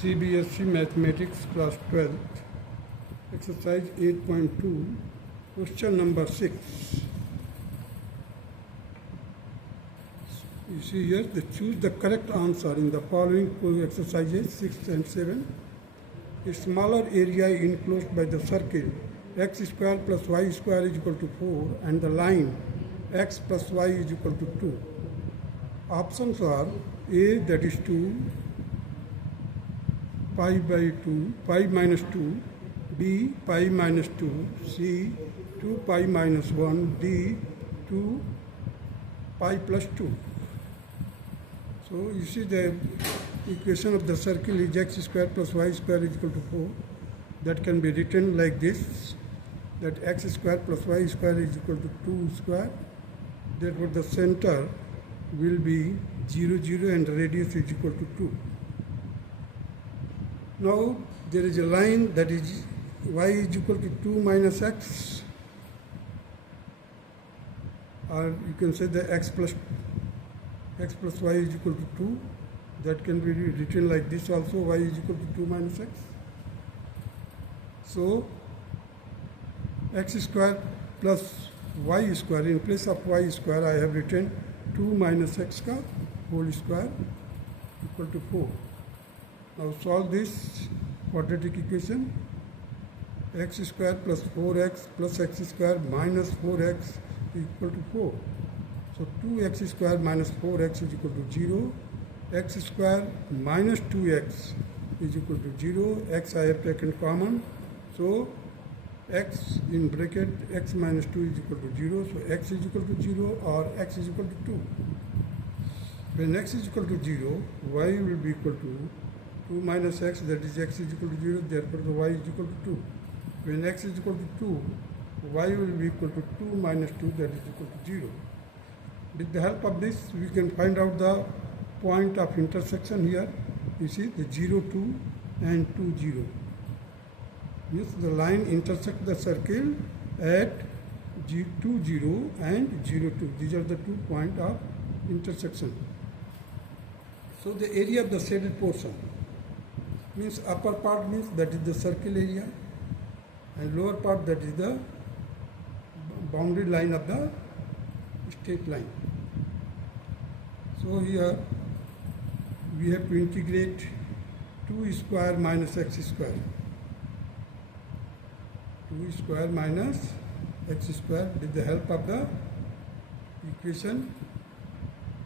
CBSE Mathematics Class 12, Exercise 8.2, Question number 6. You see here, choose the correct answer in the following exercises 6 and 7. A smaller area enclosed by the circle x square plus y square is equal to 4 and the line x plus y is equal to 2. Options are A, that is 2, pi by 2, pi minus 2, B, pi minus 2, C, 2 pi minus 1, D, 2 pi plus 2. So you see the equation of the circle is x square plus y square is equal to 4. That can be written like this, that x square plus y square is equal to 2 square. Therefore the center will be 0, 0 and the radius is equal to 2. Now there is a line that is y is equal to 2 minus x, or you can say the x plus y is equal to 2. That can be written like this also, y is equal to 2 minus x. So x square plus y square, in place of y square I have written 2 minus x ka whole square equal to 4. Now solve this quadratic equation. X square plus 4x plus x square minus 4x is equal to 4. So 2x square minus 4x is equal to 0. X square minus 2x is equal to 0. X I have taken common. So x in bracket x minus 2 is equal to 0. So x is equal to 0 or x is equal to 2. When x is equal to 0, y will be equal to 2 minus x, that is x is equal to 0, therefore the y is equal to 2. When x is equal to 2, y will be equal to 2 minus 2, that is equal to 0. With the help of this, we can find out the point of intersection here. You see the 0, 2 and 2, 0. Yes, the line intersects the circle at 2, 0 and 0, 2. These are the 2 points of intersection. So the area of the shaded portion means upper part means that is the circle area, and lower part that is the boundary line of the straight line. So here we have to integrate 2 square minus x square. 2 square minus x square with the help of the equation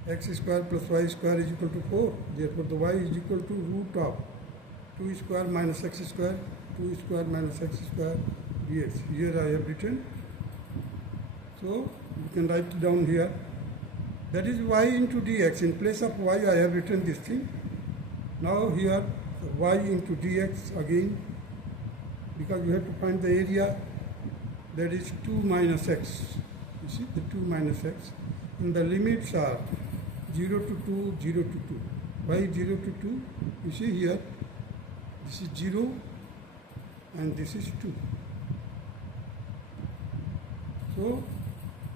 x square plus y square is equal to 4. Therefore the y is equal to root of 2 square minus x square, 2 square minus x square dx. Here I have written. So you can write it down here. That is y into dx. In place of y I have written this thing. Now here y into dx again, because you have to find the area, that is 2 minus x. You see the 2 minus x. And the limits are 0 to 2, 0 to 2. Why 0 to 2? You see here, this is 0 and this is 2. So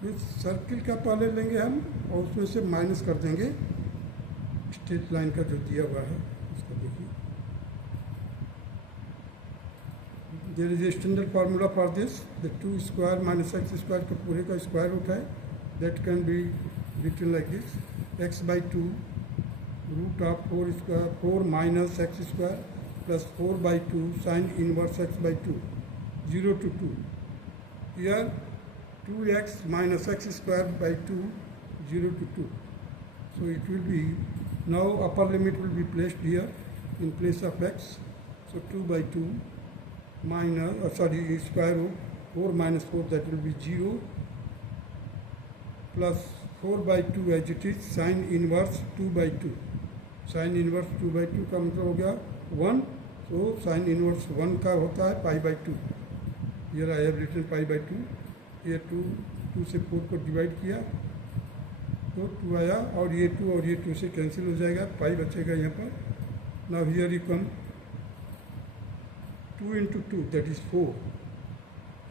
इस circle का पहले लेंगे हम और उसमें से minus कर देंगे स्ट्रेट लाइन का जो दिया हुआ है उसका देखिए. There is a standard formula for this. The 2 square minus x square का पूरे का स्क्वायर रूट है. That can be written like this. x by 2 root of 4 square 4 minus x square plus 4 by 2 sin inverse x by 2, 0 to 2. Here 2x minus x square by 2, 0 to 2. So it will be, now upper limit will be placed here in place of x. So 2 by 2 minus, square root 4 minus 4, that will be 0, plus 4 by 2 as it is, sin inverse 2 by 2. Sin inverse 2 by 2 का मतलब हो गया 1. So sin inverse 1 का होता है pi by 2. Here I have written pi by 2. ये 2 से 4 को डिवाइड किया तो 2 आया, और ये 2 से कैंसिल हो जाएगा, पाई बचेगा यहाँ पर. Now here you come 2 into 2, that is 4.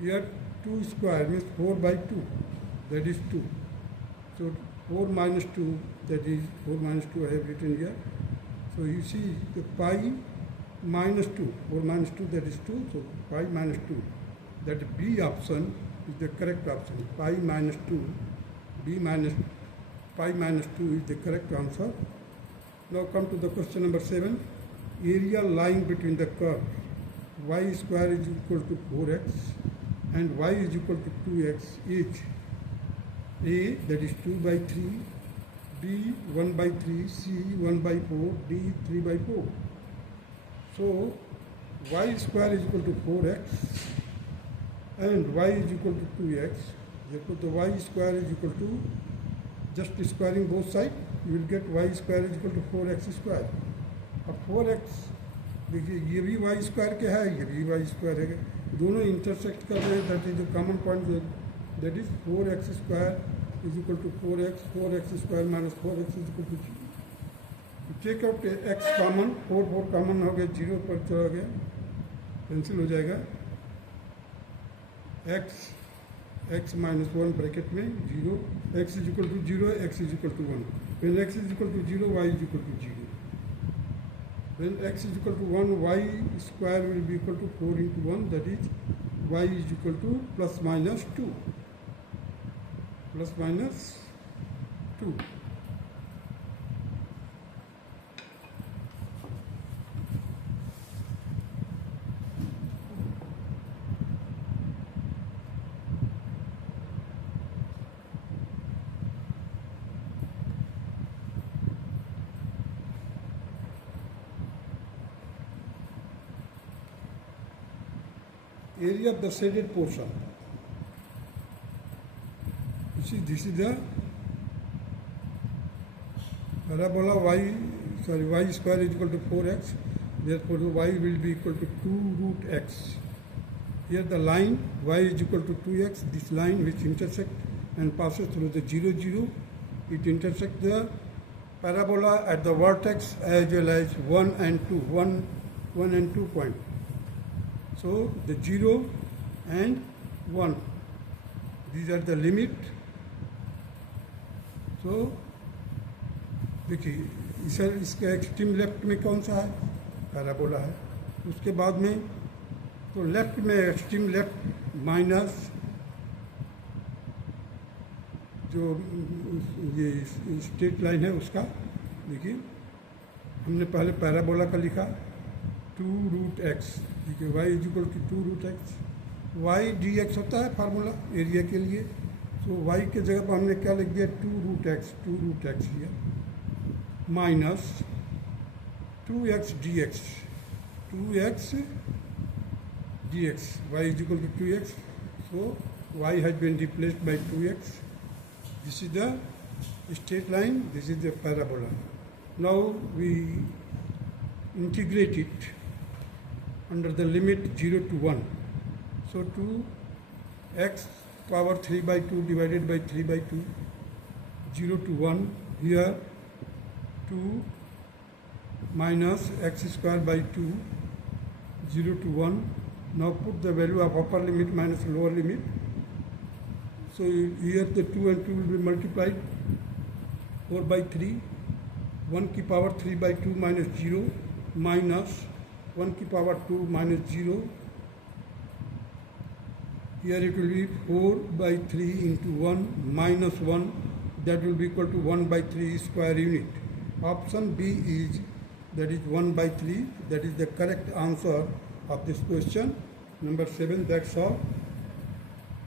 Here 2 square means 4 by 2, that is 2. So 4 minus 2, that is 4 minus 2 I have written here. So you see the pi minus 2. 4 minus 2, that is 2. So pi minus 2. That B option is the correct option. Pi minus 2. B minus pi minus 2 is the correct answer. Now come to the question number 7. Area lying between the curve y square is equal to 4x and y is equal to 2x is A, that is 2 by 3, B 1 by 3, C 1 by 4, D 3 by 4. So y square is equal to 4x and y is equal to 2x. Therefore the y square is equal to, just squaring both sides, you will get y square is equal to 4x square. अब 4x देखिए ये भी y square के है, ये भी y square है, दोनों इंटरसेक्ट कर रहे हैं. That is the common point, that is 4x square is equal to 4x square minus 4x is equal to 0. Take out x common, 4 common हो गया, 0 पर चला गया, कैंसिल हो जाएगा. x माइनस 1 ब्रैकेट में 0, x is equal to 0, x is equal to 1. When x is equal to 0, y is equal to 0. When x is equal to 1, y square will be equal to 4 into 1, that is y is equal to plus minus 2. Plus minus 2. Area of the shaded portion. You see, this is the parabola y square is equal to 4x. Therefore, the y will be equal to 2 root x. Here the line y is equal to 2x. This line which intersect and passes through the 0, 0, it intersects the parabola at the vertex as well as 1 and 2, 1 and 2 point. So the 0 and 1, these are the limit. So देखिए sir इसका extreme left में कौन सा है, parabola है. उसके बाद में तो लेफ्ट में एक्सट्रीम लेफ्ट माइनस जो ये स्ट्रेट लाइन है उसका, देखिए हमने पहले पैराबोला का लिखा 2 रूट एक्स, ठीक है, y is equal to 2 root x. Y d x होता है फार्मूला एरिया के लिए. तो y के जगह पर हमने क्या लिख दिया, 2 रूट एक्स लिया, minus 2x dx, 2x dx, y is equal to 2x. So y has been replaced by 2x. This is the straight line, this is the parabola. Now we integrate it under the limit 0 to 1. So 2x power 3 by 2 divided by 3 by 2, 0 to 1, here 2 minus x square by 2, 0 to 1. Now put the value of upper limit minus lower limit. So here the 2 and 2 will be multiplied, 4 by 3, 1 की power 3 by 2 minus 0, minus 1 की power 2 minus 0. Here it will be 4 by 3 into 1 minus 1, that will be equal to 1 by 3 square unit. Option B is, that is 1 by 3, that is the correct answer of this question. Number 7, that's all.